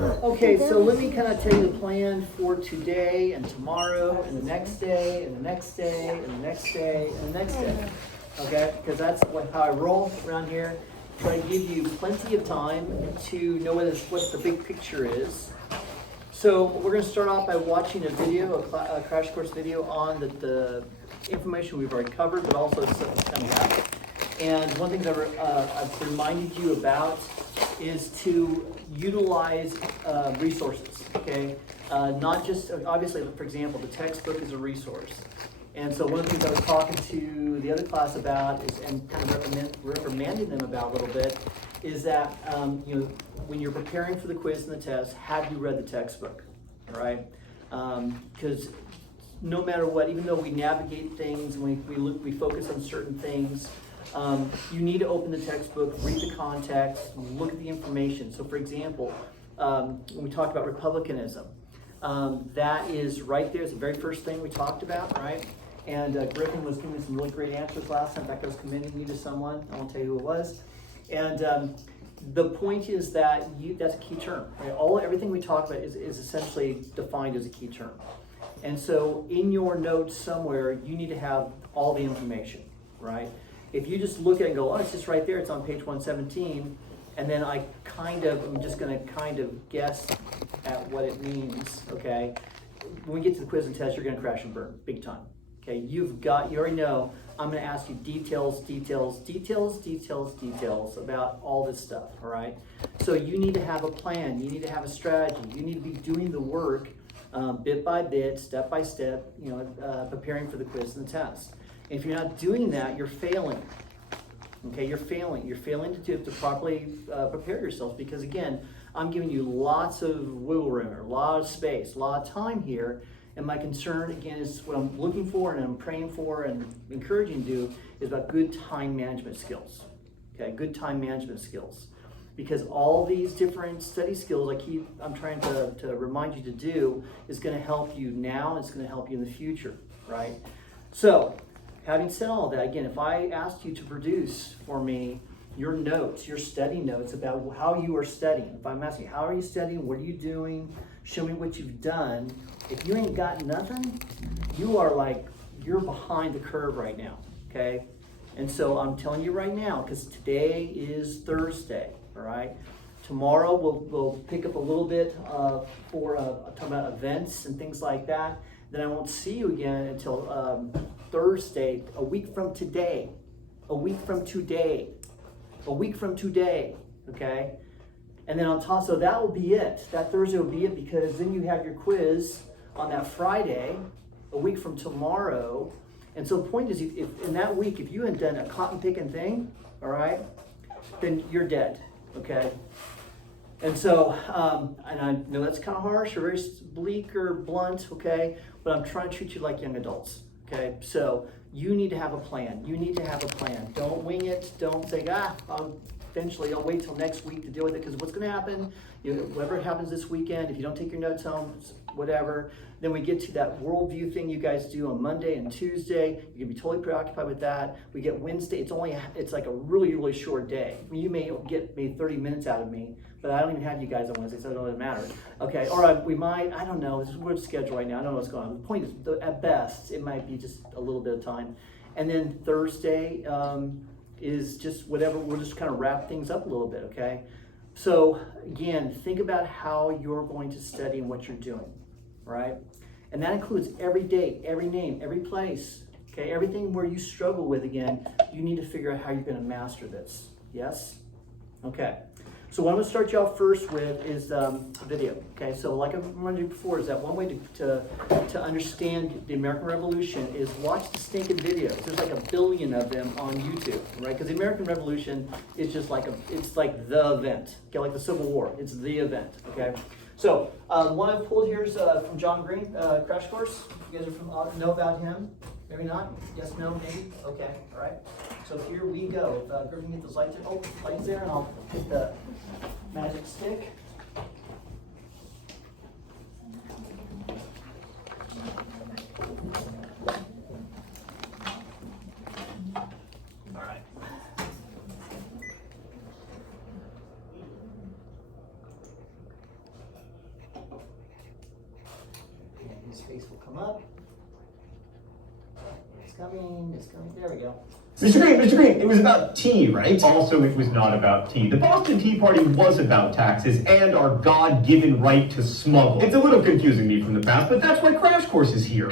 Okay, so let me kind of tell you the plan for today and tomorrow and the next day and the next day and the next day and the next day. Okay, because that's how I roll around here. Try to give you plenty of time to know what the big picture is. So we're going to start off by watching a video, a crash course video on the information we've already covered, but also stuff coming up. And one thing that I've reminded you about is to utilize resources, okay? Not just, obviously, for example, the textbook is a resource. And so one of the things I was talking to the other class about is, and kind of reprimanding them about a little bit, is that when you're preparing for the quiz and the test, have you read the textbook, all right? Because no matter what, even though we navigate things and we focus on certain things, you need to open the textbook, read the context, look at the information. So for example, when we talked about republicanism, that is right there. It's the very first thing we talked about, right? And Griffin was giving me some really great answers last time. In fact, I was commending you to someone. I won't tell you who it was. And the point is that that's a key term. Right? Everything we talk about is essentially defined as a key term. And so in your notes somewhere, you need to have all the information, right? If you just look at it and go, oh, it's just right there, it's on page 117, and then I'm just going to kind of guess at what it means, okay? When we get to the quiz and test, you're going to crash and burn, big time, okay? You already know, I'm going to ask you details about all this stuff, all right? So you need to have a plan, you need to have a strategy, you need to be doing the work bit by bit, step by step, preparing for the quiz and the test. If you're not doing that, you're failing. Okay, you're failing. You're failing to properly prepare yourself because, again, I'm giving you lots of wiggle room, a lot of space, a lot of time here. And my concern, again, is what I'm looking for and I'm praying for and encouraging you to do is about good time management skills. Okay, good time management skills. Because all these different study skills I'm trying to remind you to do is going to help you now, it's going to help you in the future, right? So, having said all that, again, if I asked you to produce for me your notes, your study notes about how you are studying, if I'm asking, how are you studying, what are you doing, show me what you've done, if you ain't got nothing, you're behind the curve right now, okay? And so I'm telling you right now, because today is Thursday, all right? Tomorrow we'll pick up a little bit for talking about events and things like that. Then I won't see you again until Thursday, a week from today, okay? And then on top, so that will be it. That Thursday will be it because then you have your quiz on that Friday, a week from tomorrow. And so the point is, if in that week, if you hadn't done a cotton picking thing, all right, then you're dead, okay? And so, and I know that's kind of harsh or very bleak or blunt, okay? But I'm trying to treat you like young adults, okay? So you need to have a plan. You need to have a plan. Don't wing it. Don't say, eventually I'll wait till next week to deal with it. Because what's going to happen, whatever happens this weekend, if you don't take your notes home, whatever, then we get to that worldview thing you guys do on Monday and Tuesday. You can be totally preoccupied with that. We get Wednesday. It's like a really, really short day. I mean, you may get maybe 30 minutes out of me, but I don't even have you guys on Wednesday, so it doesn't matter. Okay, all right, we might, I don't know, this is weird schedule right now. I don't know what's going on. The point is, at best, it might be just a little bit of time. And then Thursday is just whatever, we'll just kind of wrap things up a little bit, okay? So again, think about how you're going to study and what you're doing, right? And that includes every date, every name, every place, okay? Everything where you struggle with, again, you need to figure out how you're going to master this, yes? Okay. So what I'm going to start you off first with is video. Okay, so like I reminded you before, is that one way to understand the American Revolution is watch the stinking videos. There's like 1 billion of them on YouTube, right? Because the American Revolution is just it's like the event, okay, like the Civil War. It's the event, okay? So one I've pulled here is from John Green, Crash Course. You guys are know about him? Maybe not? Yes, no, maybe? Okay, all right. So here we go. If Griffin get those lights there, lights there, and I'll hit the magic stick. All right. his face will come up. It's coming, there we go. Mr. Green, it was about tea, right? Also, it was not about tea. The Boston Tea Party was about taxes and our God-given right to smuggle. It's a little confusing me from the past, but that's why Crash Course is here.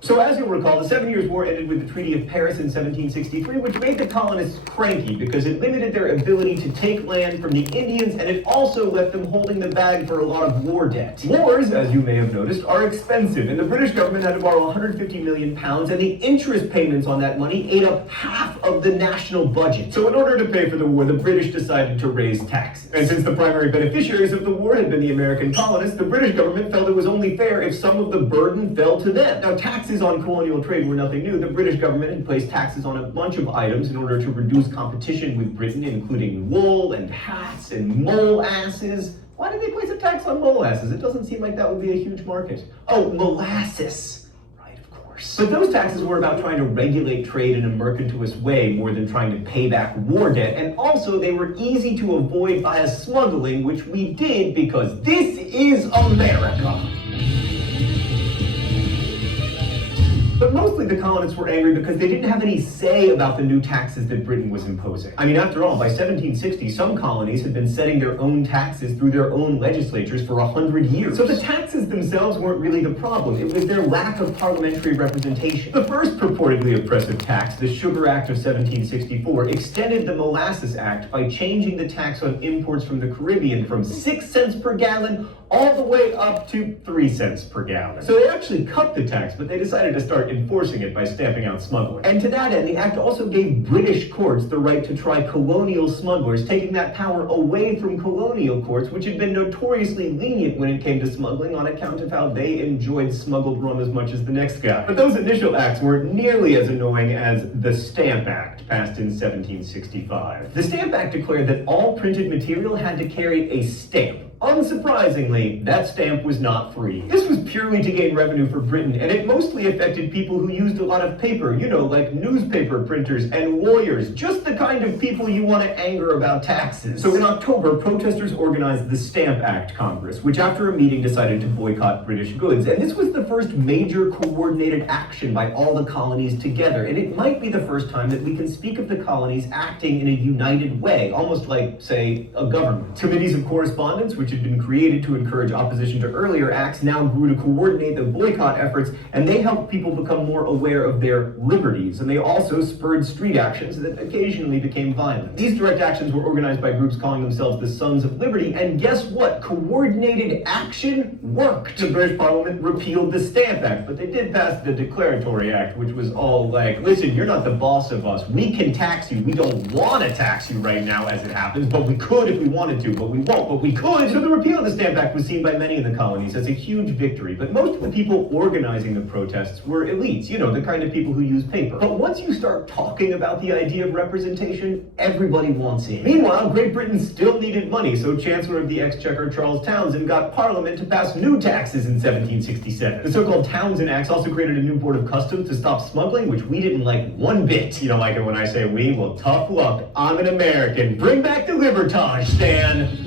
So as you'll recall, the 7 Years' War ended with the Treaty of Paris in 1763, which made the colonists cranky because it limited their ability to take land from the Indians, and it also left them holding the bag for a lot of war debt. Wars, as you may have noticed, are expensive, and the British government had to borrow 150 million pounds, and the interest payments on that money ate up half of the national budget. So in order to pay for the war, the British decided to raise taxes. And since the primary beneficiaries of the war had been the American colonists, the British government felt it was only fair if some of the burden fell to them. Now, taxes on colonial trade were nothing new. The British government had placed taxes on a bunch of items in order to reduce competition with Britain, including wool and hats and molasses. Why did they place a tax on molasses? It doesn't seem like that would be a huge market. Oh, molasses. Right, of course. But those taxes were about trying to regulate trade in a mercantilist way more than trying to pay back war debt. And also, they were easy to avoid via smuggling, which we did because this is America. But mostly the colonists were angry because they didn't have any say about the new taxes that Britain was imposing. I mean, after all, by 1760, some colonies had been setting their own taxes through their own legislatures for 100 years. So the taxes themselves weren't really the problem. It was their lack of parliamentary representation. The first purportedly oppressive tax, the Sugar Act of 1764, extended the Molasses Act by changing the tax on imports from the Caribbean from 6 cents per gallon all the way up to 3 cents per gallon. So they actually cut the tax, but they decided to start enforcing it by stamping out smuggling. And to that end, the act also gave British courts the right to try colonial smugglers, taking that power away from colonial courts, which had been notoriously lenient when it came to smuggling on account of how they enjoyed smuggled rum as much as the next guy. But those initial acts weren't nearly as annoying as the Stamp Act, passed in 1765. The Stamp Act declared that all printed material had to carry a stamp. Unsurprisingly, that stamp was not free. This was purely to gain revenue for Britain, and it mostly affected people who used a lot of paper, you know, like newspaper printers and lawyers, just the kind of people you want to anger about taxes. So in October, protesters organized the Stamp Act Congress, which after a meeting decided to boycott British goods. And this was the first major coordinated action by all the colonies together, and it might be the first time that we can speak of the colonies acting in a united way, almost like, say, a government. Committees of correspondence, which had been created to encourage opposition to earlier acts, now grew to coordinate the boycott efforts, and they helped people become more aware of their liberties, and they also spurred street actions that occasionally became violent. These direct actions were organized by groups calling themselves the Sons of Liberty, and guess what? Coordinated action worked. The British Parliament repealed the Stamp Act, but they did pass the Declaratory Act, which was all like, listen, you're not the boss of us. We can tax you. We don't want to tax you right now as it happens, but we could if we wanted to, but we won't, but we could. So the repeal of the Stamp Act was seen by many in the colonies as a huge victory, but most of the people organizing the protests were elites, you know, the kind of people who use paper. But once you start talking about the idea of representation, everybody wants in. Meanwhile, Great Britain still needed money, so Chancellor of the Exchequer Charles Townshend got Parliament to pass new taxes in 1767. The so-called Townshend Acts also created a new board of customs to stop smuggling, which we didn't like one bit. You don't like it when I say we? Well, tough luck. I'm an American. Bring back the Libertage, Stan.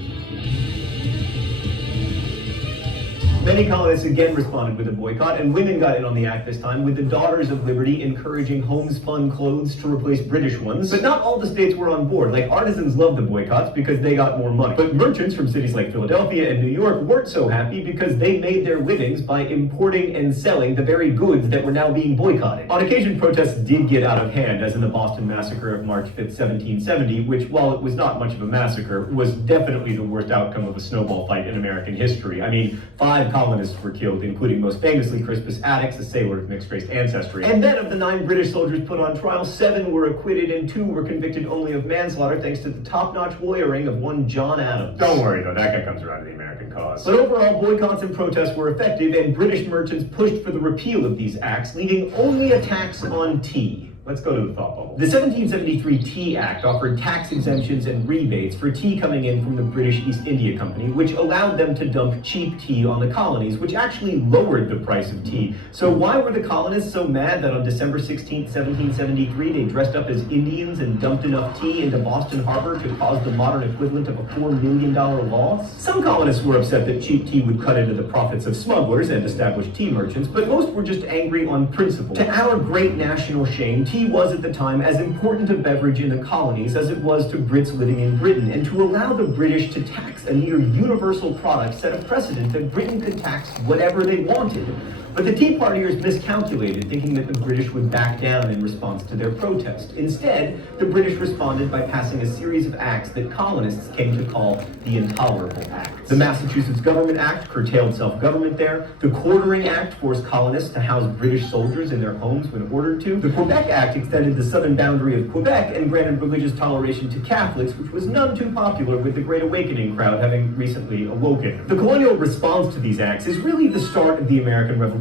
Many colonists again responded with a boycott, and women got in on the act this time, with the Daughters of Liberty encouraging homespun clothes to replace British ones. But not all the states were on board. Like, artisans loved the boycotts because they got more money. But merchants from cities like Philadelphia and New York weren't so happy because they made their livings by importing and selling the very goods that were now being boycotted. On occasion, protests did get out of hand, as in the Boston Massacre of March 5th, 1770, which, while it was not much of a massacre, was definitely the worst outcome of a snowball fight in American history. I mean, 5 colonists were killed, including most famously Crispus Attucks, a sailor of mixed-race ancestry. And then of the 9 British soldiers put on trial, 7 were acquitted and 2 were convicted only of manslaughter thanks to the top-notch lawyering of one John Adams. Don't worry though, that guy comes around to the American cause. But overall, boycotts and protests were effective, and British merchants pushed for the repeal of these acts, leaving only a tax on tea. Let's go to the thought bubble. The 1773 Tea Act offered tax exemptions and rebates for tea coming in from the British East India Company, which allowed them to dump cheap tea on the colonies, which actually lowered the price of tea. So why were the colonists so mad that on December 16, 1773, they dressed up as Indians and dumped enough tea into Boston Harbor to cause the modern equivalent of a $4 million loss? Some colonists were upset that cheap tea would cut into the profits of smugglers and established tea merchants, but most were just angry on principle. To our great national shame, tea was at the time as important a beverage in the colonies as it was to Brits living in Britain, and to allow the British to tax a near universal product set a precedent that Britain could tax whatever they wanted. But the Tea Partiers miscalculated, thinking that the British would back down in response to their protest. Instead, the British responded by passing a series of acts that colonists came to call the Intolerable Acts. The Massachusetts Government Act curtailed self-government there. The Quartering Act forced colonists to house British soldiers in their homes when ordered to. The Quebec Act extended the southern boundary of Quebec and granted religious toleration to Catholics, which was none too popular with the Great Awakening crowd having recently awoken. The colonial response to these acts is really the start of the American Revolution.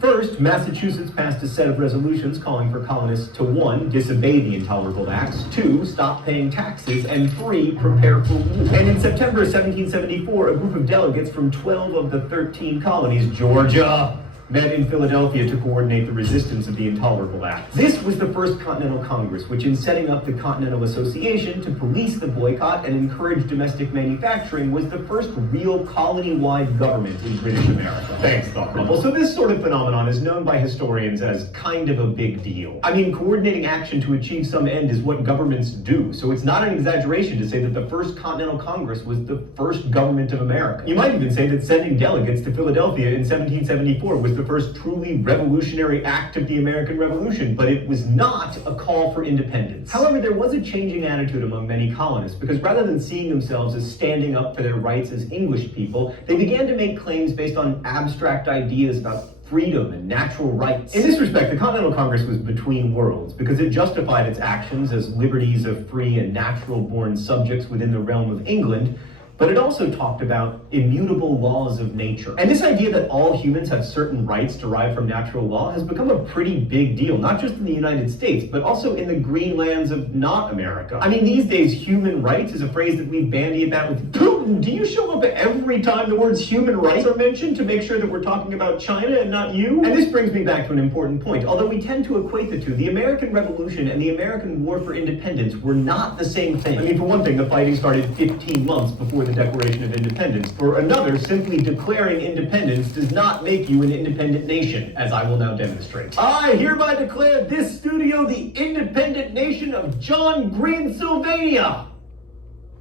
First, Massachusetts passed a set of resolutions calling for colonists to 1. Disobey the Intolerable Acts, 2. Stop paying taxes, and 3. Prepare for war. And in September 1774, a group of delegates from 12 of the 13 colonies, Georgia, met in Philadelphia to coordinate the resistance of the Intolerable Act. This was the first Continental Congress, which in setting up the Continental Association to police the boycott and encourage domestic manufacturing was the first real colony-wide government in British America. Thanks, Thought Bubble. So this sort of phenomenon is known by historians as kind of a big deal. I mean, coordinating action to achieve some end is what governments do, so it's not an exaggeration to say that the first Continental Congress was the first government of America. You might even say that sending delegates to Philadelphia in 1774 was the first truly revolutionary act of the American Revolution, but it was not a call for independence. However, there was a changing attitude among many colonists, because rather than seeing themselves as standing up for their rights as English people, they began to make claims based on abstract ideas about freedom and natural rights. In this respect, the Continental Congress was between worlds, because it justified its actions as liberties of free and natural-born subjects within the realm of England, but it also talked about immutable laws of nature. And this idea that all humans have certain rights derived from natural law has become a pretty big deal, not just in the United States, but also in the green lands of not America. I mean, these days, human rights is a phrase that we bandy about with Putin. Do you show up every time the words human rights are mentioned to make sure that we're talking about China and not you? And this brings me back to an important point. Although we tend to equate the two, the American Revolution and the American War for Independence were not the same thing. I mean, for one thing, the fighting started 15 months before the Declaration of Independence. For another, simply declaring independence does not make you an independent nation, as I will now demonstrate. I hereby declare this studio the independent nation of John Green, Sylvania.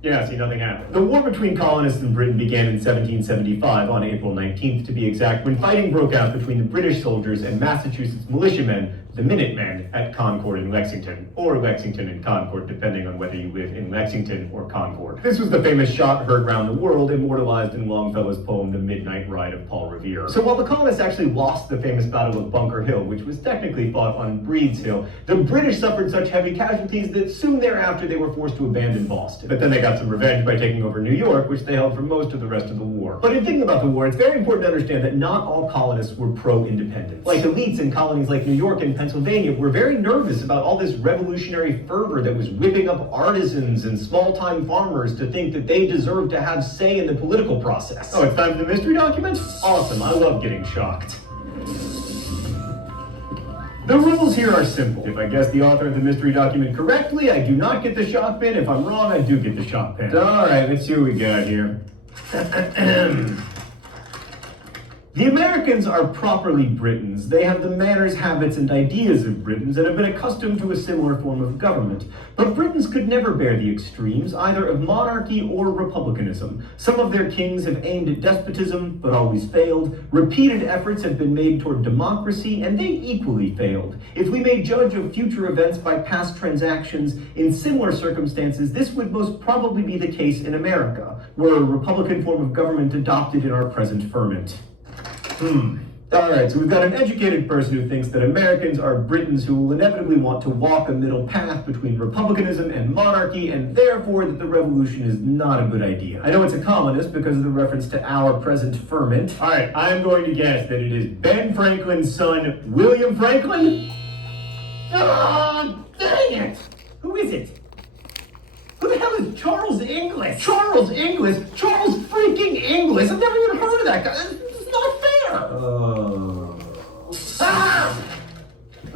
Yeah, see, nothing happened. The war between colonists and Britain began in 1775, on April 19th to be exact, when fighting broke out between the British soldiers and Massachusetts militiamen, the Minutemen, at Concord and Lexington, or Lexington and Concord, depending on whether you live in Lexington or Concord. This was the famous shot heard round the world, immortalized in Longfellow's poem, The Midnight Ride of Paul Revere. So while the colonists actually lost the famous Battle of Bunker Hill, which was technically fought on Breed's Hill, the British suffered such heavy casualties that soon thereafter they were forced to abandon Boston. But then they got some revenge by taking over New York, which they held for most of the rest of the war. But in thinking about the war, it's very important to understand that not all colonists were pro-independence. Like elites in colonies like New York and Pennsylvania were very nervous about all this revolutionary fervor that was whipping up artisans and small-time farmers to think that they deserved to have say in the political process. Oh, it's time for the mystery document? Awesome, I love getting shocked. The rules here are simple. If I guess the author of the mystery document correctly, I do not get the shock pin. If I'm wrong, I do get the shock pin. All right, let's see what we got here. The Americans are properly Britons. They have the manners, habits, and ideas of Britons and have been accustomed to a similar form of government. But Britons could never bear the extremes, either of monarchy or republicanism. Some of their kings have aimed at despotism, but always failed. Repeated efforts have been made toward democracy, and they equally failed. If we may judge of future events by past transactions in similar circumstances, this would most probably be the case in America, were a republican form of government adopted in our present ferment. All right, so we've got an educated person who thinks that Americans are Britons who will inevitably want to walk a middle path between republicanism and monarchy, and therefore that the revolution is not a good idea. I know it's a communist because of the reference to our present ferment. All right, I'm going to guess that it is Ben Franklin's son, William Franklin? Ah, dang it! Who is it? Who the hell is Charles Inglis? Charles Inglis? Charles freaking Inglis? I've never even heard of that guy. This is not fair. Ah!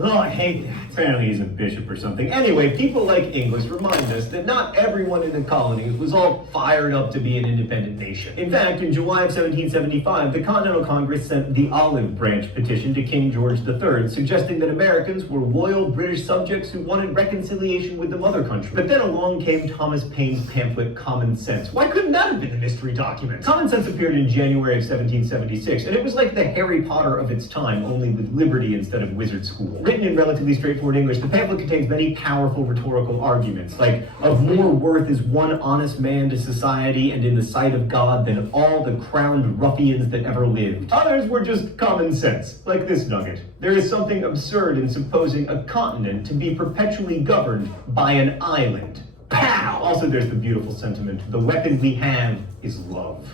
Oh, I hate that. Apparently he's a bishop or something. Anyway, people like Inglis remind us that not everyone in the colonies was all fired up to be an independent nation. In fact, in July of 1775, the Continental Congress sent the Olive Branch petition to King George III, suggesting that Americans were loyal British subjects who wanted reconciliation with the mother country. But then along came Thomas Paine's pamphlet, Common Sense. Why couldn't that have been the mystery document? Common Sense appeared in January of 1776, and it was like the Harry Potter of its time, only with liberty instead of wizard school. Written in relatively straightforward English, the pamphlet contains many powerful rhetorical arguments, like, of more worth is one honest man to society and in the sight of God than all the crowned ruffians that ever lived. Others were just common sense, like this nugget. There is something absurd in supposing a continent to be perpetually governed by an island. Pow! Also, there's the beautiful sentiment, the weapon we have is love.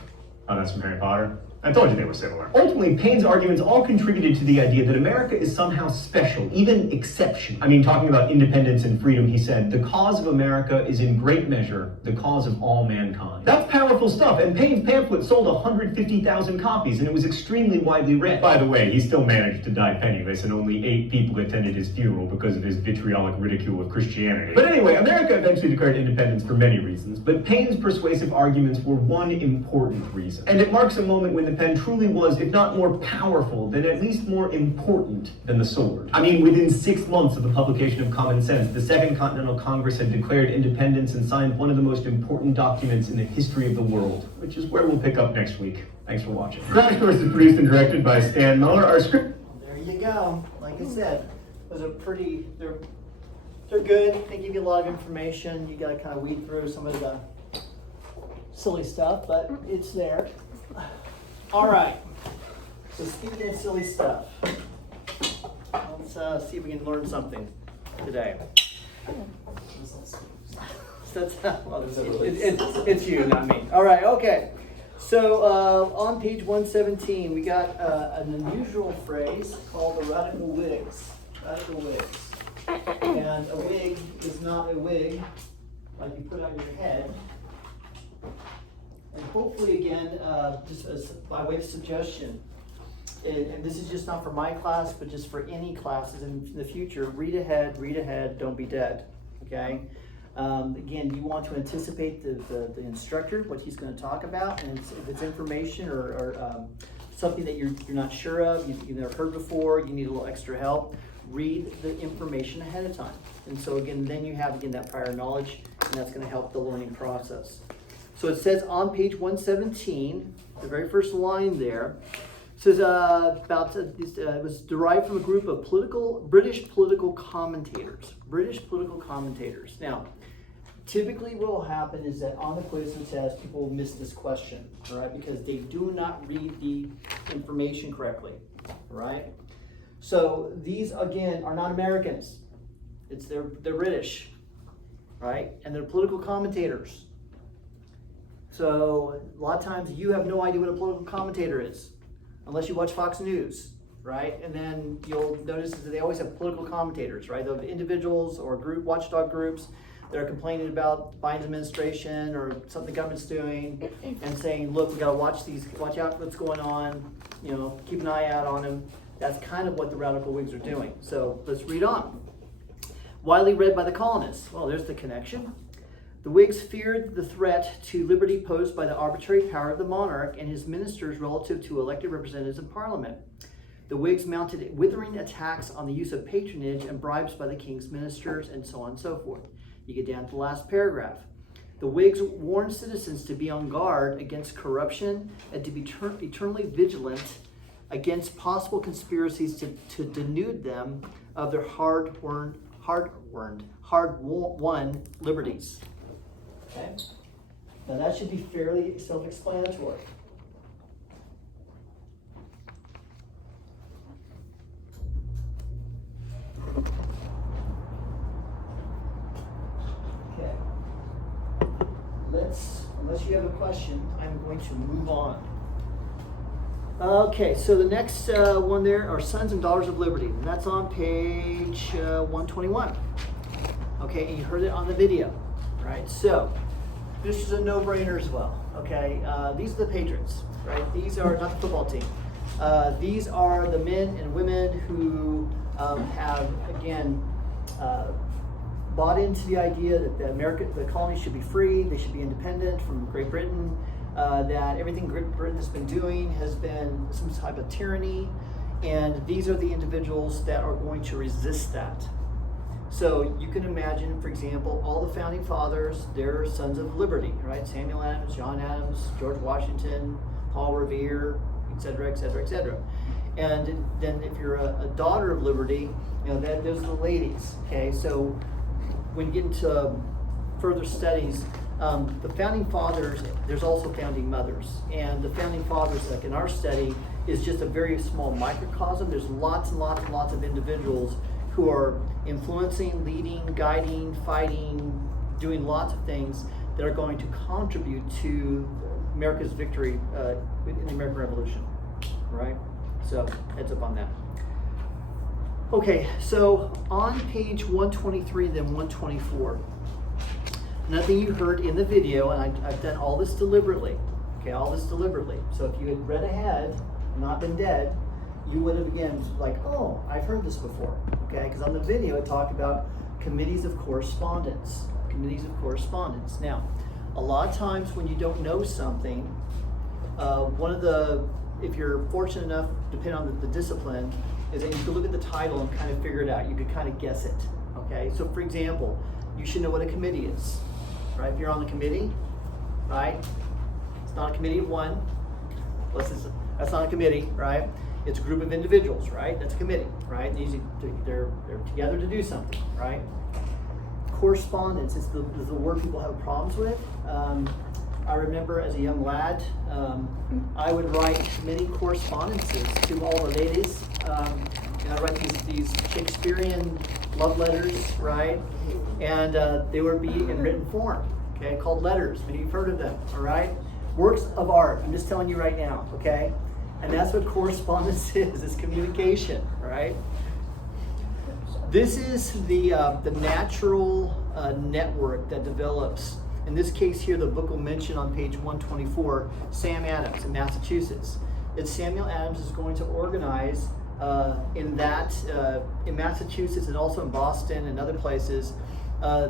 Oh, that's from Harry Potter? I told you they were similar. Ultimately, Paine's arguments all contributed to the idea that America is somehow special, even exceptional. I mean, talking about independence and freedom, he said, the cause of America is in great measure the cause of all mankind. That's powerful stuff, and Paine's pamphlet sold 150,000 copies, and it was extremely widely read. By the way, he still managed to die penniless, and only 8 people attended his funeral because of his vitriolic ridicule of Christianity. But anyway, America eventually declared independence for many reasons, but Paine's persuasive arguments were one important reason. And it marks a moment when the pen truly was, if not more powerful, then at least more important than the sword. I mean, within 6 months of the publication of Common Sense, the Second Continental Congress had declared independence and signed one of the most important documents in the history of the world, which is where we'll pick up next week. Thanks for watching. Crash Course is produced and directed by Stan Muller. Our script... There you go. Like I said, those are pretty, they're good. They give you a lot of information. You gotta kind of weed through some of the silly stuff, but it's there. All right, so speaking of silly stuff, let's see if we can learn something today. It's you, not me. All right, okay. So on page 117, we got an unusual phrase called the radical wigs. Radical wigs. And a wig is not a wig like you put on your head. And hopefully, again, just as by way of suggestion, and this is just not for my class, but just for any classes in the future, read ahead, don't be dead, okay? Again, you want to anticipate the instructor, what he's going to talk about, and if it's information or something that you're not sure of, you've never heard before, you need a little extra help, read the information ahead of time. And so again, then you have, again, that prior knowledge, and that's going to help the learning process. So it says on page 117, the very first line there, says it was derived from a group of British political commentators. British political commentators. Now, typically what will happen is that on the quiz and test, people will miss this question, all right, because they do not read the information correctly, all right? So these, again, are not Americans. They're British, right? And they're political commentators. So a lot of times you have no idea what a political commentator is unless you watch Fox News, right? And then you'll notice that they always have political commentators, right? They'll have individuals or watchdog groups that are complaining about Biden's administration or something the government's doing and saying, look, we got to watch out for what's going on, keep an eye out on them. That's kind of what the radical wigs are doing. So let's read on. Widely read by the colonists. Well, there's the connection. The Whigs feared the threat to liberty posed by the arbitrary power of the monarch and his ministers relative to elected representatives in Parliament. The Whigs mounted withering attacks on the use of patronage and bribes by the king's ministers, and so on and so forth. You get down to the last paragraph. The Whigs warned citizens to be on guard against corruption and to be eternally vigilant against possible conspiracies to denude them of their hard-won liberties. Okay? Now that should be fairly self-explanatory. Okay. Unless you have a question, I'm going to move on. Okay, so the next one there are Sons and Daughters of Liberty. And that's on page 121. Okay, and you heard it on the video, right? So this is a no-brainer as well. Okay, these are the Patriots, right? These are not the football team. These are the men and women who have, again, bought into the idea that the colonies should be free, they should be independent from Great Britain, that everything Great Britain has been doing has been some type of tyranny, and these are the individuals that are going to resist that. So you can imagine, for example, all the founding fathers, they're sons of liberty, right? Samuel Adams, John Adams, George Washington, Paul Revere, et cetera, et cetera, et cetera. And then if you're a daughter of liberty, those are the ladies, okay? So when you get into further studies, the founding fathers, there's also founding mothers. And the founding fathers, like in our study, is just a very small microcosm. There's lots and lots and lots of individuals who are influencing, leading, guiding, fighting, doing lots of things that are going to contribute to America's victory in the American Revolution, right? So heads up on that. Okay, so on page 123, then 124, nothing you heard in the video, and I've done all this deliberately, okay, all this deliberately. So if you had read ahead, not been dead, you would have again like, oh, I've heard this before, okay? Because on the video it talked about committees of correspondence, Now, a lot of times when you don't know something, if you're fortunate enough, depending on the discipline, is that you can look at the title and kind of figure it out. You could kind of guess it, okay? So for example, you should know what a committee is, right? If you're on the committee, right? It's not a committee of one. That's not a committee, right? It's a group of individuals, right? That's a committee, right? And usually they're together to do something, right? Correspondence is the word people have problems with. I remember as a young lad, I would write many correspondences to all the ladies. And I'd write these Shakespearean love letters, right? And they would be in written form, okay, called letters. Maybe you've heard of them, all right? Works of art, I'm just telling you right now, okay? And that's what correspondence is, it's communication, right? This is the natural network that develops. In this case here, the book will mention on page 124, Sam Adams in Massachusetts. That Samuel Adams is going to organize in Massachusetts and also in Boston and other places,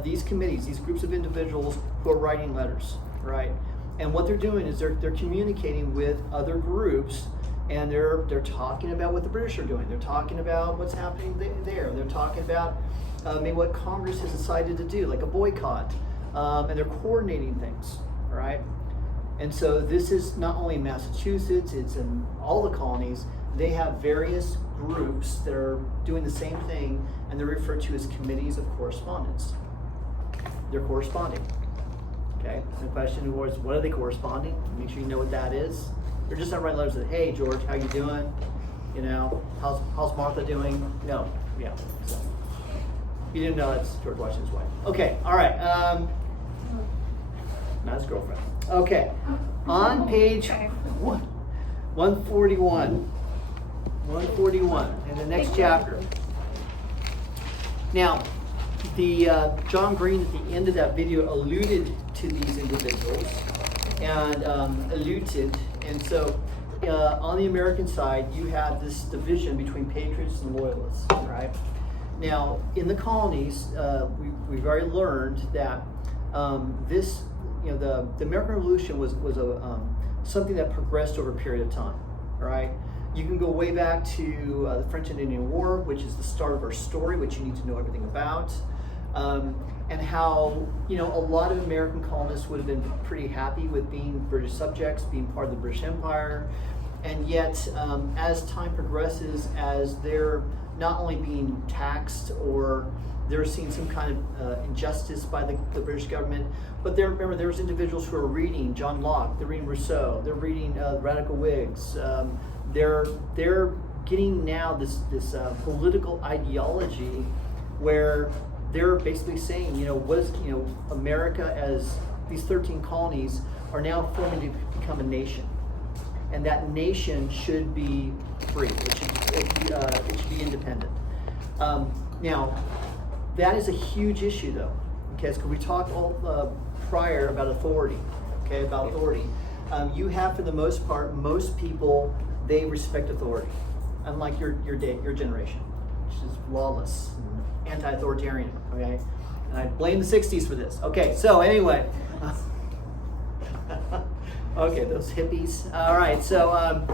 these committees, these groups of individuals who are writing letters, right? And what they're doing is they're communicating with other groups, and they're talking about what the British are doing. They're talking about what's happening there. They're talking about maybe what Congress has decided to do, like a boycott, and they're coordinating things, all right? And so this is not only in Massachusetts, it's in all the colonies. They have various groups that are doing the same thing, and they're referred to as committees of correspondence. They're corresponding. Okay, the question was, what are they corresponding? Make sure you know what that is. They're just not writing letters that, hey George, how you doing? You know, how's Martha doing? No, yeah. So, you didn't know that's George Washington's wife. Okay, all right. Not his girlfriend. Okay, on page 141. 141 in the next chapter. Now, the John Green at the end of that video alluded to these individuals and and so on the American side you have this division between patriots and loyalists, right? Now in the colonies we've already learned that the American Revolution was something that progressed over a period of time, right? You can go way back to the French and Indian War, which is the start of our story, which you need to know everything about. And how, a lot of American colonists would have been pretty happy with being British subjects, being part of the British Empire. And yet, as time progresses, as they're not only being taxed or they're seeing some kind of injustice by the British government, but remember, there was individuals who are reading John Locke, they're reading Rousseau, they're reading Radical Whigs. They're getting now this political ideology where they're basically saying, America, as these 13 colonies are now forming to become a nation, and that nation should be free. It should be independent. Now, That is a huge issue, though. Okay, because we talked prior about authority. Okay, about authority. You have, for the most part, most people, they respect authority, unlike your generation, which is lawless, anti-authoritarian. Okay, and I blame the '60s for this. Okay, so anyway, okay, those hippies. All right, so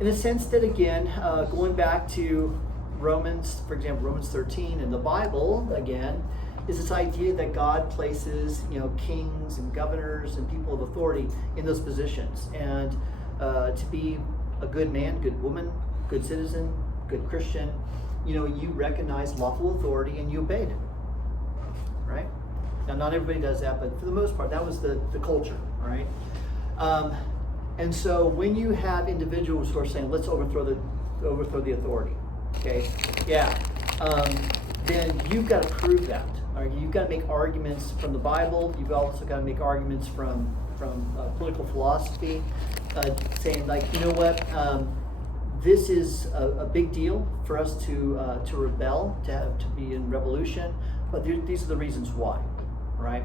in a sense that again, going back to Romans, for example, Romans 13 in the Bible again, is this idea that God places, kings and governors and people of authority in those positions, and to be a good man, good woman, good citizen, good Christian, you recognize lawful authority and you obeyed it, right? Now, not everybody does that, but for the most part, that was the culture, right? And so when you have individuals who are saying, let's overthrow the authority, okay, then you've got to prove that. You've got to make arguments from the Bible. You've also got to make arguments from political philosophy, saying like, this is a big deal for us to rebel, to be in revolution. But these are the reasons why, right?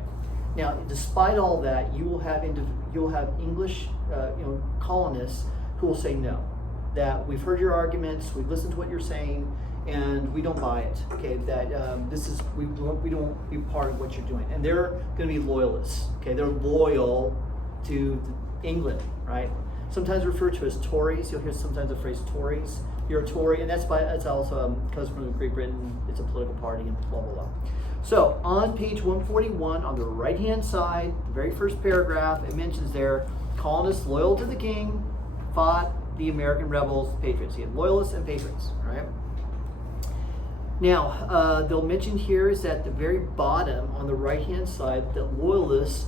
Now, despite all that, you will have English, colonists who will say no. That we've heard your arguments, we've listened to what you're saying, and we don't buy it. Okay, that we don't be part of what you're doing, and they're going to be loyalists. Okay, they're loyal to England, right? Sometimes referred to as Tories. You'll hear sometimes the phrase Tories. You're a Tory, and that's also comes from Great Britain. It's a political party, and blah blah blah. So on page 141, on the right-hand side, the very first paragraph, it mentions there colonists loyal to the king fought the American rebels, patriots. You have loyalists and patriots, right? Now, they'll mention here is at the very bottom on the right-hand side that loyalists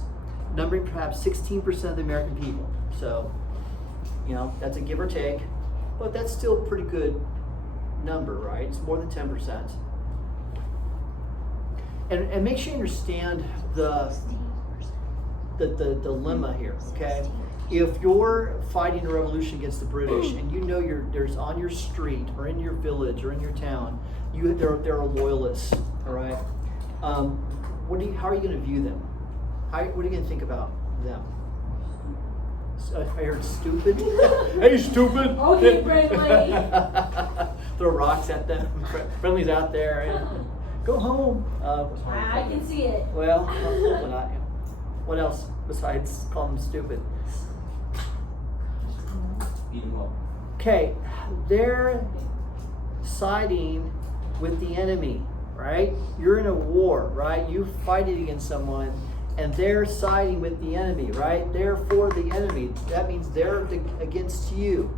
numbering perhaps 16% of the American people. So, that's a give or take, but that's still a pretty good number, right? It's more than 10%. And make sure you understand the dilemma here, okay? If you're fighting a revolution against the British and there's on your street or in your village or in your town, there are loyalists, all right? How are you going to view them? What are you going to think about them? I heard stupid. Hey, stupid! Okay, friendly. Throw rocks at them. Friendly's out there. Go home. I can see it. Well, hopefully not. What else besides call them stupid? Okay, they're siding with the enemy, right? You're in a war, right? You fighting against someone, and they're siding with the enemy, right? They're for the enemy. That means they're against you,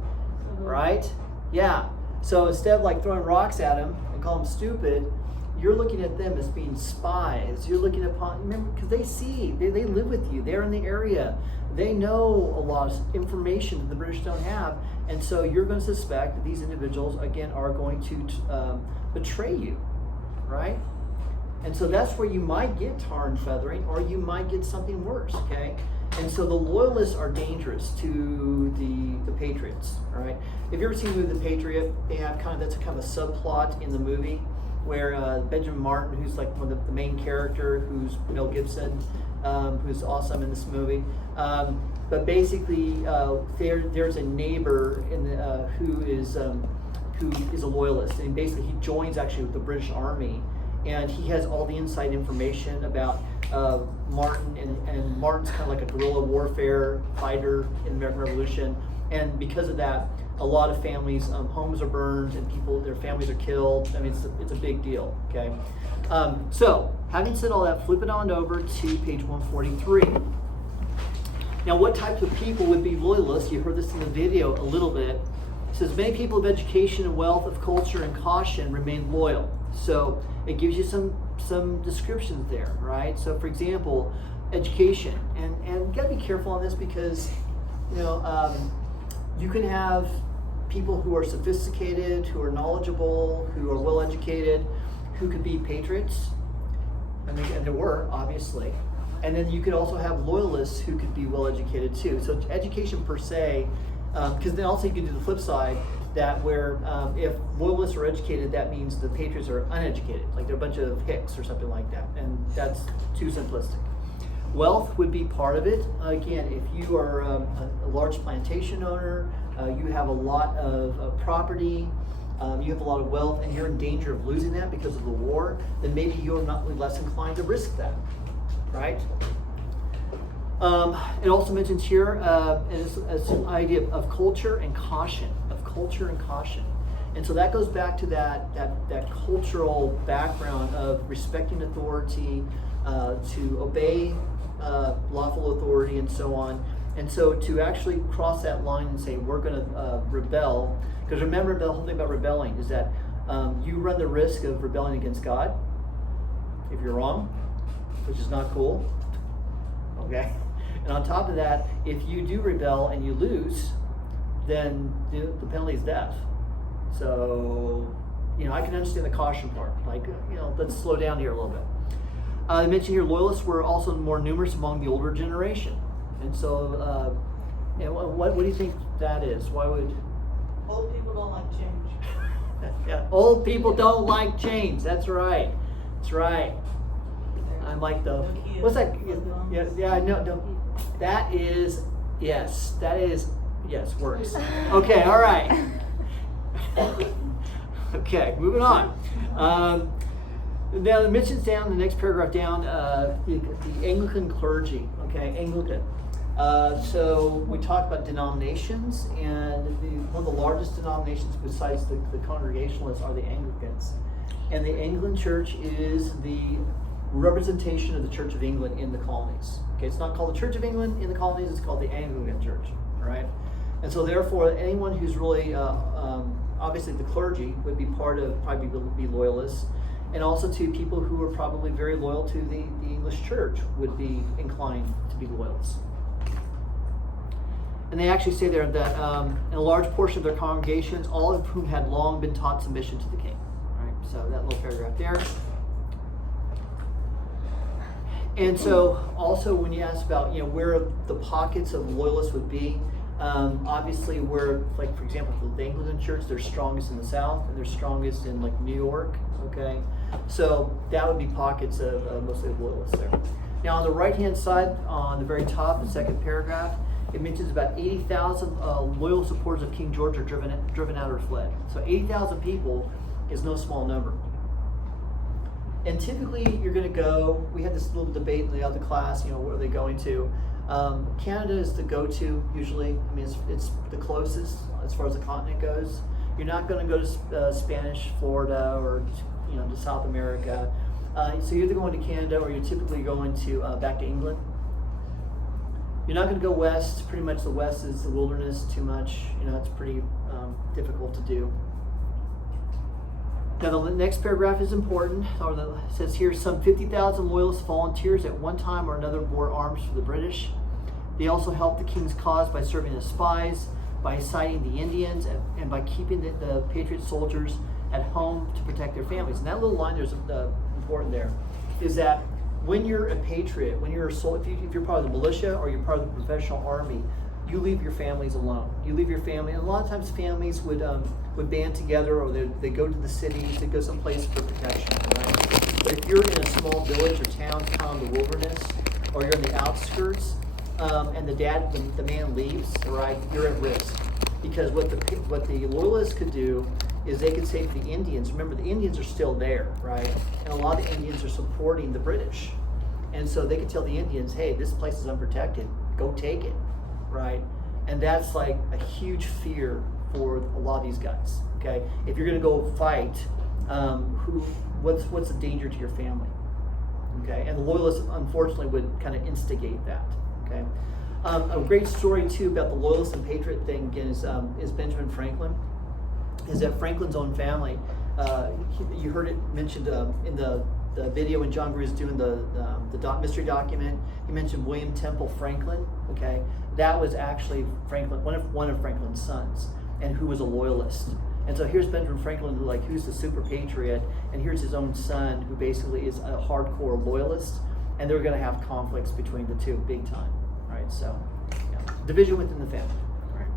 right? Yeah. So instead of like throwing rocks at them and call them stupid, you're looking at them as being spies. You're looking upon, remember, because they live with you. They're in the area. They know a lot of information that the British don't have. And so you're going to suspect that these individuals, again, are going to betray you, right? And so that's where you might get tar and feathering, or you might get something worse, okay? And so the loyalists are dangerous to the patriots, all right? If you ever seen the movie The Patriot, they have that's kind of a subplot in the movie where Benjamin Martin, who's like one of the main character, who's Mel Gibson, who's awesome in this movie. But basically, there's a neighbor who is a loyalist, and basically he joins actually with the British Army, and he has all the inside information about Martin, and Martin's kind of like a guerrilla warfare fighter in the American Revolution, and because of that, a lot of families' homes are burned and their families are killed. I mean, it's a big deal, okay? So, having said all that, flip it on over to page 143. Now, what types of people would be loyalists? You heard this in the video a little bit. It says, many people of education and wealth of culture and caution remain loyal. So, it gives you some descriptions there, right? So, for example, education. And you gotta be careful on this because, you can have people who are sophisticated, who are knowledgeable, who are well educated, who could be patriots, and there were, obviously. And then you could also have loyalists who could be well educated too. So education per se, because then also you can do the flip side, that where if loyalists are educated, that means the patriots are uneducated, like they're a bunch of hicks or something like that, and that's too simplistic. Wealth would be part of it. Again, if you are a large plantation owner, you have a lot of property, you have a lot of wealth, and you're in danger of losing that because of the war, then maybe you're not less inclined to risk that, right? It also mentions here as an idea of culture and caution, and so that goes back to that cultural background of respecting authority, to obey lawful authority, and so on. And so to actually cross that line and say we're going to rebel, because remember the whole thing about rebelling is that you run the risk of rebelling against God if you're wrong, which is not cool. Okay. And on top of that, if you do rebel and you lose, then the penalty is death. So, I can understand the caution part. Like, let's slow down here a little bit. I mentioned here loyalists were also more numerous among the older generation. And so, what do you think that is? Why would... Old people don't like change. Yeah, old people don't like change. That's right. That's right. I'm like the... What's that? Yeah, I know. No. That is, yes, works. Okay, all right. Okay, moving on. Now it mentions down, the next paragraph down, the Anglican clergy, okay, Anglican. So we talked about denominations, and one of the largest denominations besides the Congregationalists are the Anglicans. And the Anglican Church is the representation of the Church of England in the colonies. Okay, it's not called the Church of England in the colonies, it's called the Anglican Church, all right? And so therefore, anyone who's really, obviously the clergy would be probably be loyalists, and also to people who are probably very loyal to the English Church would be inclined to be loyalists. And they actually say there that in a large portion of their congregations, all of whom had long been taught submission to the king. All right, so that little paragraph there. And so also when you ask about, where the pockets of loyalists would be, obviously where, like, for example, the Anglican Church, they're strongest in the South, and they're strongest in, like, New York, okay? So that would be pockets of mostly loyalists there. Now on the right-hand side, on the very top, the second paragraph, it mentions about 80,000 loyal supporters of King George are driven out or fled. So 80,000 people is no small number. And typically you're going to go, we had this little debate in the other class, where are they going to? Canada is the go-to usually. I mean, it's the closest as far as the continent goes. You're not going to go to Spanish Florida or, to South America. So you're either going to Canada or you're typically going to back to England. You're not going to go west. Pretty much the west is the wilderness too much. It's pretty difficult to do. Now the next paragraph is important. It says here, some 50,000 loyalist volunteers at one time or another bore arms for the British. They also helped the king's cause by serving as spies, by citing the Indians, and by keeping the Patriot soldiers at home to protect their families. And that little line there's important there, is that when you're a patriot, when you're a soldier, if you're part of the militia or you're part of the professional army, you leave your families alone. You leave your family, and a lot of times families would band together, or they go to the cities, they go someplace for protection, right? But if you're in a small village or town in the wilderness, or you're in the outskirts, and the man leaves, right? You're at risk, because what the loyalists could do is they could say to the Indians, remember the Indians are still there, right? And a lot of the Indians are supporting the British, and so they could tell the Indians, hey, this place is unprotected, go take it. Right? And that's like a huge fear for a lot of these guys. Okay? If you're going to go fight, what's the danger to your family? Okay? And the loyalists, unfortunately, would kind of instigate that. Okay? A great story too about the loyalist and patriot thing again is Benjamin Franklin. Is that Franklin's own family? You heard it mentioned in the video when John Greer was doing the mystery document. He mentioned William Temple Franklin. Okay, that was actually Franklin, one of Franklin's sons, and who was a loyalist. And so here's Benjamin Franklin, who's the super patriot, and here's his own son, who basically is a hardcore loyalist, and they're going to have conflicts between the two, big time. Right? So, yeah. Division within the family. Right.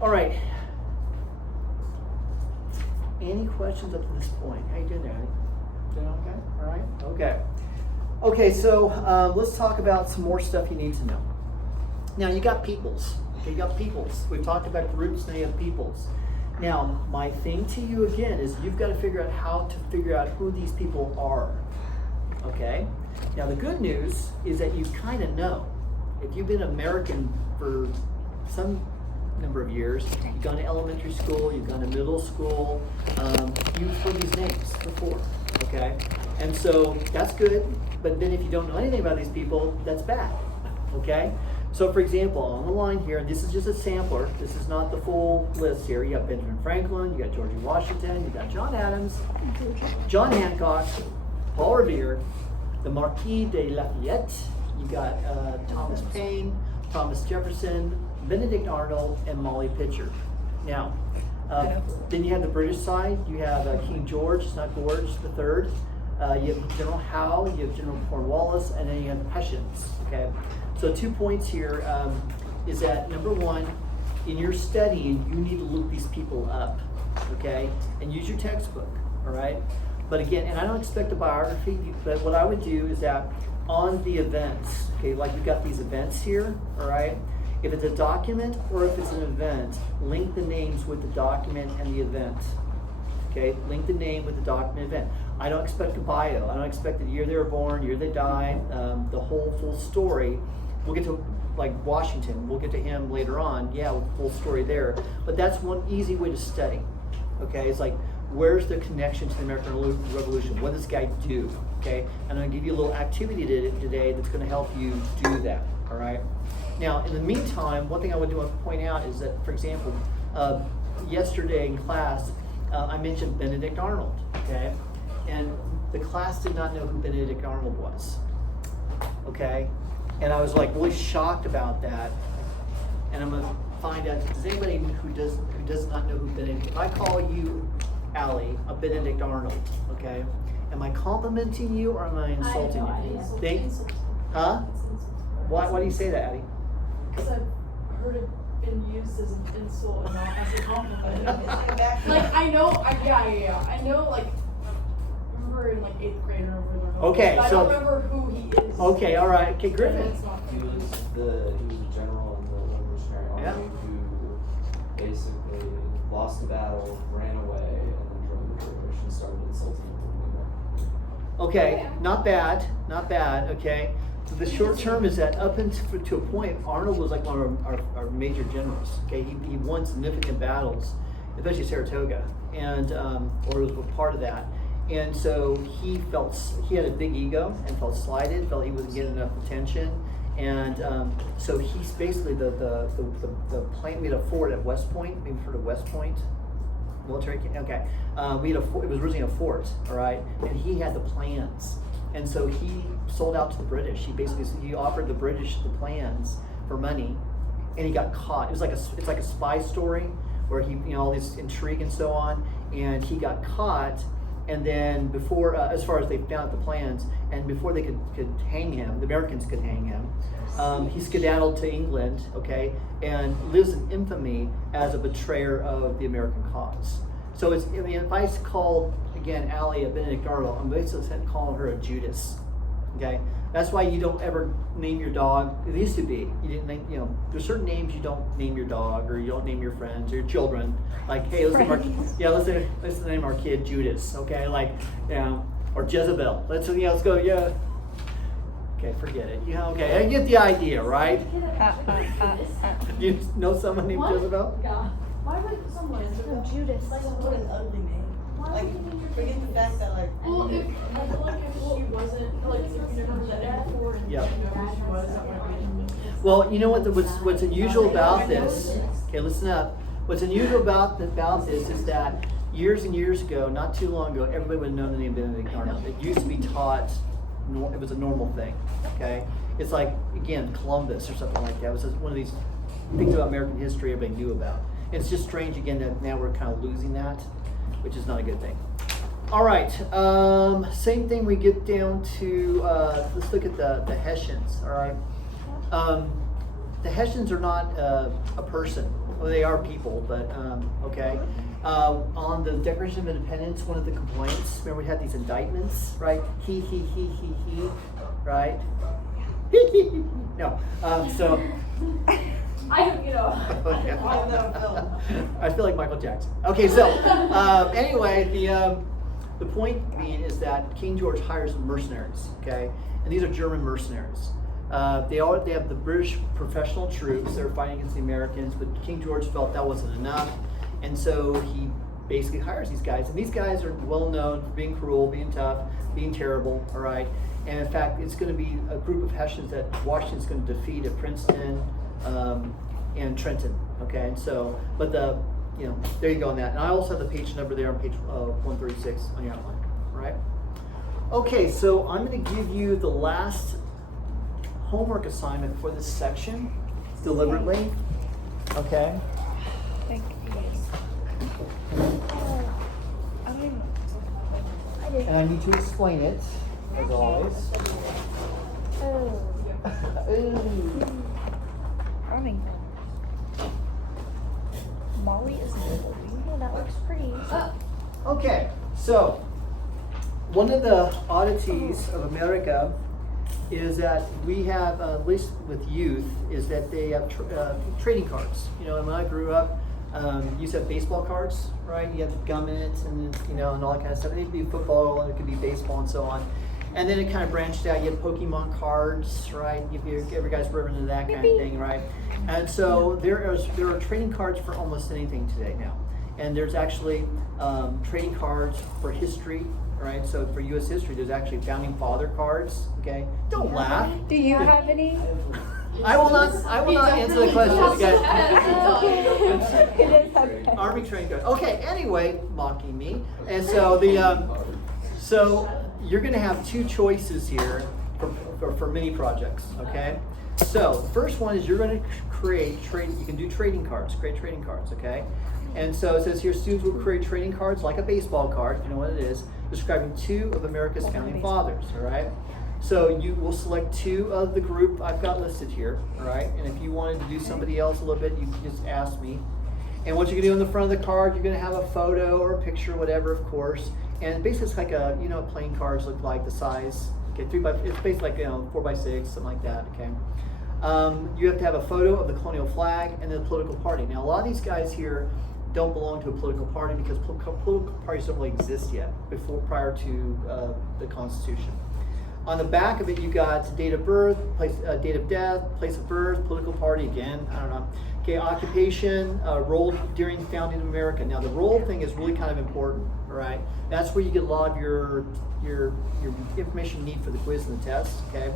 All right. Any questions up to this point? How you doing there, Annie? Doing okay? All right. Okay. Okay, so let's talk about some more stuff you need to know. Now, you got peoples. Okay, you got peoples. We've talked about groups, now you have peoples. Now, my thing to you again is you've got to figure out how to figure out who these people are. Okay? Now, the good news is that you kind of know. If you've been American for some number of years, you've gone to elementary school, you've gone to middle school, you've heard these names before. Okay? And so that's good, but then if you don't know anything about these people, that's bad. Okay? So for example, on the line here, and this is just a sampler, this is not the full list here. You got Benjamin Franklin, you got George Washington, you got John Adams, John Hancock, Paul Revere, the Marquis de Lafayette, you got Thomas Paine, Thomas Jefferson, Benedict Arnold, and Molly Pitcher. Now, then you have the British side, you have King George, it's not George III, you have General Howe, you have General Cornwallis, and then you have Hessians, okay? So 2 points here is that number one, in your studying, you need to look these people up, okay? And use your textbook, all right? But again, and I don't expect a biography, but what I would do is that on the events, okay, like we've got these events here, all right? If it's a document or if it's an event, link the names with the document and the event, okay? Link the name with the document event. I don't expect a bio. I don't expect the year they were born, year they died, the whole full story. We'll get to like Washington, we'll get to him later on, yeah, with the full story there. But that's one easy way to study, okay? It's like, where's the connection to the American Revolution? What does this guy do, okay? And I'm gonna give you a little activity today that's gonna help you do that, all right? Now, in the meantime, one thing I would want to point out is that, for example, yesterday in class, I mentioned Benedict Arnold, okay? And the class did not know who Benedict Arnold was, okay? And I was like really shocked about that. And I'm gonna find out, does anybody who does not know who Benedict, if I call you, Allie, a Benedict Arnold, okay? Am I complimenting you or am I insulting you? Huh? Why do you say that, Addie? Because I've heard it been used as an insult and not as a compliment. Back to Like, I know, I know, like, I remember in like 8th grade or whatever. Okay, but I so- don't remember who he is. Okay, all right. Okay, Griffin. It's not He was a general in the Revolutionary Army Yeah. who basically lost the battle, ran away, and then joined the British and started insulting people. Okay, not bad, not bad, okay? So the short term is that up until to a point, Arnold was like one of our major generals, okay? He won significant battles, especially Saratoga, and, or was a part of that. And so he had a big ego and felt slighted, felt he wasn't getting enough attention. And so he's basically the plant, we had a fort at West Point, maybe you've heard of West Point? Military, okay. We had a fort, it was originally a fort, all right? And he had the plans. And so he sold out to the British. He offered the British the plans for money, and he got caught. It's like a spy story where he, all this intrigue and so on, and he got caught. And then before, as far as they found the plans, and before they could hang him, the Americans could hang him, he skedaddled to England, okay, and lives in infamy as a betrayer of the American cause. So it's, I mean, if I called, again, Allie a Benedict Arnold, I'm basically calling her a Judas, okay? That's why you don't ever name your dog. It used to be, you didn't name, there's certain names you don't name your dog, or you don't name your friends or your children. Like, hey, let's name our kid Judas, okay? Like, or Jezebel. Let's go, yeah. Okay, forget it. Okay, I get the idea, right? You know someone named What? Jezebel? Yeah. Why would someone Judas. Like, what an ugly name. Like, forget the fact that, like, Well, if I feel like if she wasn't, like, if you never met her before and Yep. you know who she was, that might be. Well, you know what's unusual about this? Okay, listen up. What's unusual about this is that years and years ago, not too long ago, everybody would have known the name Benedict Arnold. It used to be taught. It was a normal thing. Okay, it's like, again, Columbus or something like that. It was just one of these things about American history everybody knew about. It's just strange again that now we're kind of losing that, which is not a good thing. All right, same thing we get down to, let's look at the Hessians, all right? The Hessians are not a person, Well, they are people, but, okay. On the Declaration of Independence, one of the complaints, remember we had these indictments, right? He, right? No, so. I don't, you know. I feel like Michael Jackson. Okay, so, anyway, the point being is that King George hires mercenaries, okay? And these are German mercenaries. They have the British professional troops that are fighting against the Americans, but King George felt that wasn't enough, and so he basically hires these guys. And these guys are well known for being cruel, being tough, being terrible, all right? And in fact, it's going to be a group of Hessians that Washington's going to defeat at Princeton and Trenton, okay? And so, but there you go on that. And I also have the page number there on page 136 on your outline, all right? Okay, so I'm going to give you the last homework assignment for this section deliberately, okay? Thank you. I don't even know. And I need to explain it, as always. Ooh. I don't even know. Molly is moving. Oh, that looks pretty. Okay, so one of the oddities of America is that we have, at least with youth, is that they have trading cards. You know, and when I grew up, you used to have baseball cards, right? You had gum in it, and and all that kind of stuff. It could be football, and it could be baseball, and so on. And then it kind of branched out. You had Pokemon cards, right? Every guy's ripping into that kind of thing, right? And so there are trading cards for almost anything today now. And there's actually trading cards for history, right? So for U.S. history, there's actually founding father cards. Okay, don't laugh. Do you have any? I will not answer the question, guys. It is okay. Army training cards. Okay. Anyway, mocking me, and so so you're going to have two choices here for mini projects. Okay. So the first one is you're going to create You can do trading cards. Create trading cards. Okay. And so it says here, students will create trading cards like a baseball card, if you know what it is, describing two of America's founding fathers. All right. So you will select two of the group I've got listed here, all right? And if you wanted to do somebody else a little bit, you can just ask me. And what you're gonna do on the front of the card, you're gonna have a photo or a picture, whatever, of course. And basically it's like playing cards look like the size. Okay, it's basically like 4x6, something like that. Okay. You have to have a photo of the colonial flag and the political party. Now a lot of these guys here don't belong to a political party because political parties don't really exist yet prior to the Constitution. On the back of it, you got date of birth, date of death, place of birth, political party, again, I don't know. Okay, occupation, role during founding of America. Now the role thing is really kind of important, all right? That's where you get a lot of your information you need for the quiz and the test, okay?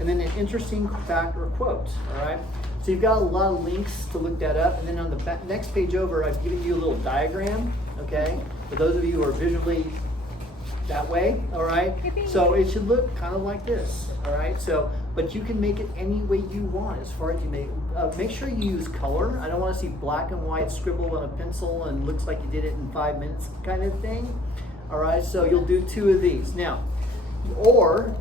And then an interesting fact or quote, all right? So you've got a lot of links to look that up. And then on the next page over, I've given you a little diagram, okay? For those of you who are visually that way, all right? So it should look kind of like this, all right? So, but you can make it any way you want as far as you make sure you use color. I don't want to see black and white scribbled on a pencil and looks like you did it in 5 minutes kind of thing, all right? So you'll do two of these. Now, or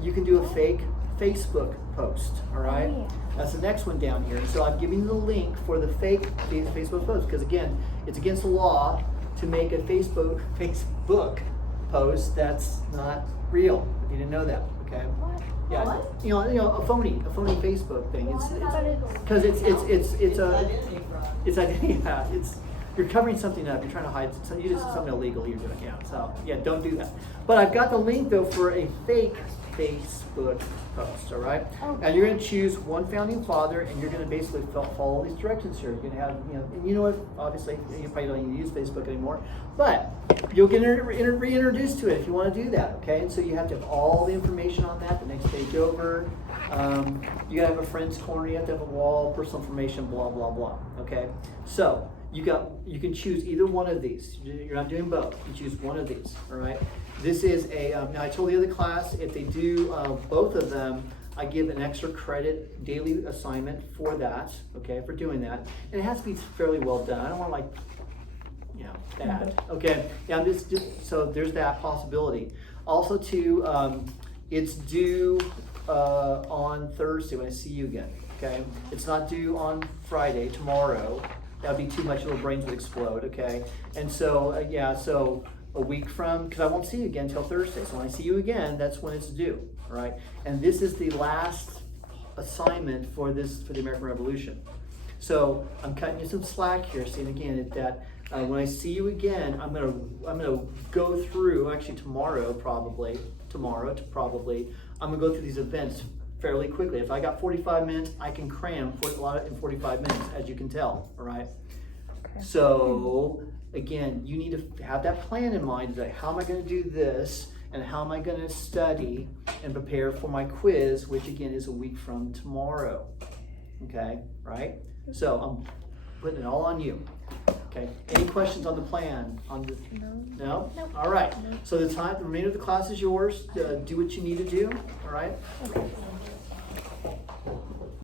you can do a fake Facebook post, all right? Oh, yeah. That's the next one down here. And so I'm giving you the link for the fake Facebook post because again, it's against the law to make a Facebook post that's not real. If you didn't know that, okay? What? Yeah, What? a phony Facebook thing. It's But it's because identity fraud. it's identity. Yeah, you're covering something up. You're trying to hide something illegal you're doing. Yeah, so yeah, don't do that. But I've got the link though for a fake Facebook post. All right, and you're going to choose one founding father, and you're going to basically follow these directions here. You're going to have and you know what? Obviously, you probably don't even use Facebook anymore, but you'll get reintroduced to it if you want to do that. Okay, and so you have to have all the information on that. The next page over. You gotta have a friend's corner. You have to have a wall, personal information, blah blah blah. Okay, so you can choose either one of these. You're not doing both. You choose one of these. All right. This is now I told the other class if they do both of them, I give an extra credit daily assignment for that. Okay, for doing that, and it has to be fairly well done. I don't want bad. Okay. Yeah. I'm just so there's that possibility. Also, too, it's due on Thursday when I see you again. okay? It's not due on Friday, tomorrow. That'd be too much, little brains would explode, okay? And so, yeah, so a week from, because I won't see you again until Thursday. So when I see you again, that's when it's due, all right? And this is the last assignment for the American Revolution. So I'm cutting you some slack here, seeing again that when I see you again, I'm gonna go through, actually tomorrow, I'm gonna go through these events fairly quickly. If I got 45 minutes, I can cram a lot in 45 minutes, as you can tell, all right? Okay. So again, you need to have that plan in mind, that how am I gonna do this, and how am I gonna study and prepare for my quiz, which again is a week from tomorrow, okay, right? So I'm putting it all on you, okay? Any questions on the plan? No? Nope. All right, so the remainder of the class is yours. Do what you need to do, all right? Okay.